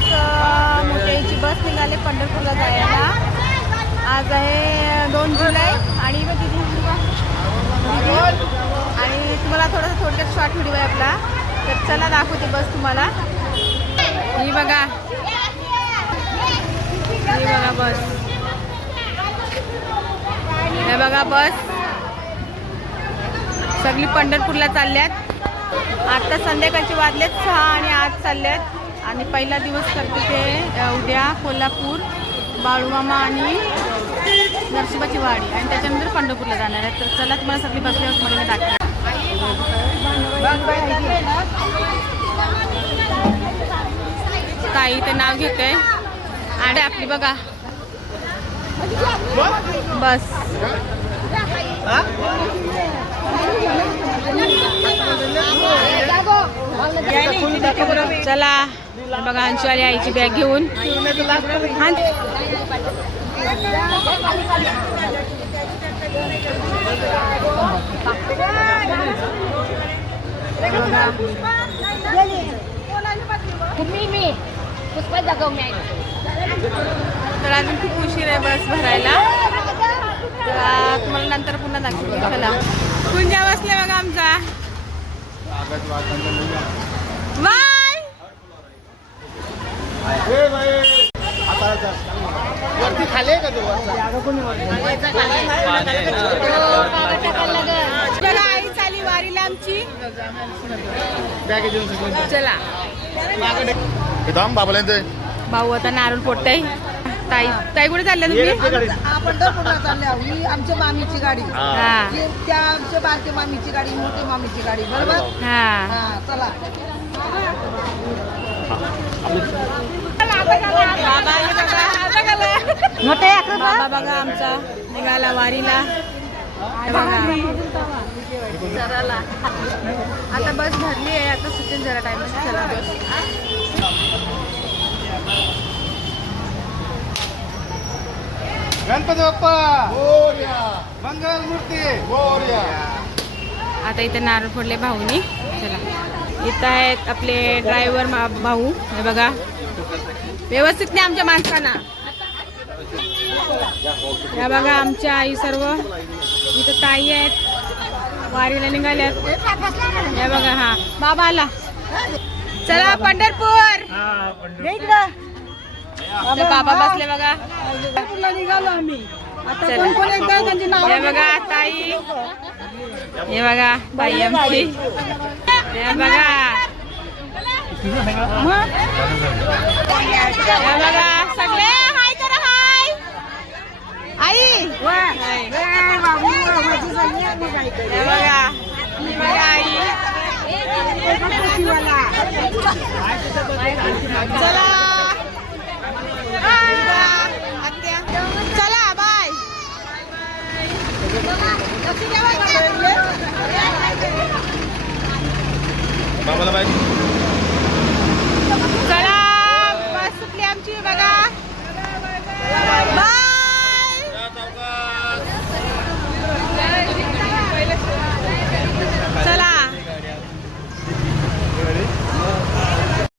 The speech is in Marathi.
दिवस मोठ्याची बस निघाले पंढरपूरला जायला. आज आहे दोन जुलै आणि मग आणि तुम्हाला थोडंसं थोडक्यात शॉर्ट व्हिडिओ आहे आपला. तर चला दाखवते बस तुम्हाला. ही बघा. ही बघा बस. हे बघा बस. सगळी पंढरपूरला चालल्यात. आता संध्याकाळचे वाजलेत सहा आणि आज चालल्यात. आणि पहिला दिवस करते ते उद्या कोल्हापूर बाळूमामा आणि नरशिबाची वाडी. आणि त्याच्यानंतर पंढरपूरला जाणार आहे. तर चला तुम्हाला सगळी बसल्यावर मला दाखवा ताई ते नाव घेते आणि आपली बघा. बस. चला बघा अंशुवाली आईची बॅग घेऊन. तर अजून खूप उशीर आहे बस भरायला. तुम्हाला नंतर पुन्हा दाखवतो. चला. कुंजा बसले बघा आमचा. बाय. वरती खाली आहे का ते आई चाली वारीला आमची. बाबाला ते भाऊ आता नारळ फोडताय. ताई. ताई कुठे चालल्या तुम्ही? आपण पंढरपूरला चालले आहोत ही आमच्या मामीची गाडी. हा. ही. त्या आमच्या बारके मामीची गाडी मोठी मामीची गाडी. बरोबर? हा. हा. चला. बाबा बघा. बाबा बघा आमचा. निघाला वारीला. हे बघा. आता बस भरली आहे. आता सुटेल जरा टाइम चला. बस गणपती बाप्पा! मंगल मूर्ती! आता इथे नारळ फोडले भाऊनी. चला. इथं आहेत आपले ड्रायव्हर भाऊ. हे बघा. व्यवस्थित नाही आमच्या माणसांना. या बघा आमच्या आई सर्व. इथं ताई आहेत. वारीला निघाल्यात. हे बघा हा. बाबा आला चला पंढरपूर. इथं बाबा बसले बघा. निघालो आम्ही. आता चला. कोण कोण येत? आहे त्यांची नाव हे बघा ताई. हे बघा ताई आमची. हे बघा. हे बघा सगळे. हाय करा हाय. आई. हाय. हे बघा. ही बघा आई. चला. Vamos lá, vai.